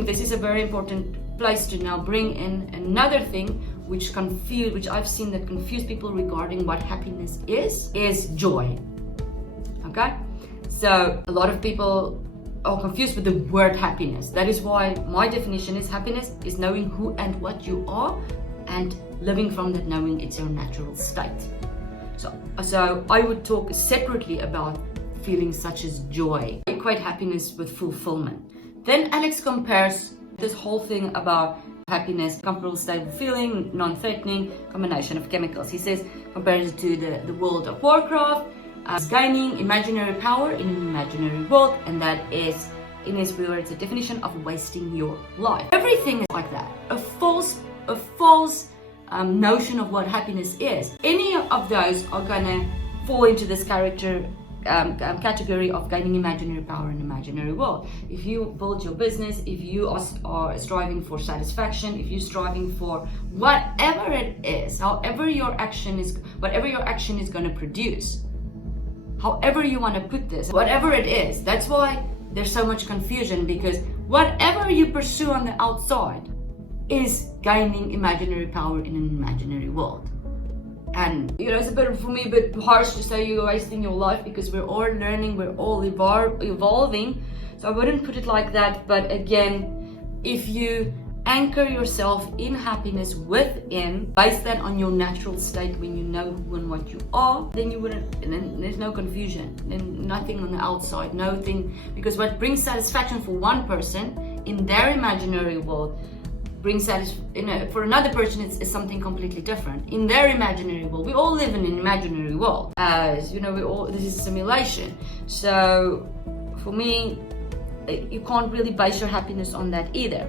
think this is a very important place to now bring in another thing which I've seen that confuse people regarding what happiness is joy. Okay? So a lot of people are confused with the word happiness. That is why my definition is happiness is knowing who and what you are and living from that knowing it's your natural state. So I would talk separately about feelings such as joy. I equate happiness with fulfillment. Then Alex compares this whole thing about happiness, comfortable, stable feeling, non-threatening, combination of chemicals. He says, compares it to the world of Warcraft, gaining imaginary power in an imaginary world, and that is, in his words, a definition of wasting your life. Everything is like that. A false notion of what happiness is. Any of those are gonna fall into this category of gaining imaginary power in an imaginary world. If you build your business, if you are striving for satisfaction, if you're striving for whatever it is, whatever your action is going to produce, however you want to put this, whatever it is, that's why there's so much confusion, because whatever you pursue on the outside is gaining imaginary power in an imaginary world. And it's a bit, for me, a bit harsh to say you're wasting your life, because we're all learning, we're all evolving. So I wouldn't put it like that. But again, if you anchor yourself in happiness within, base that on your natural state when you know who and what you are, then you wouldn't, and then there's no confusion, then nothing on the outside, nothing, because what brings satisfaction for one person in their imaginary world brings for another person it's something completely different in their imaginary world. We all live in an imaginary world, as this is a simulation. So for me, you can't really base your happiness on that either.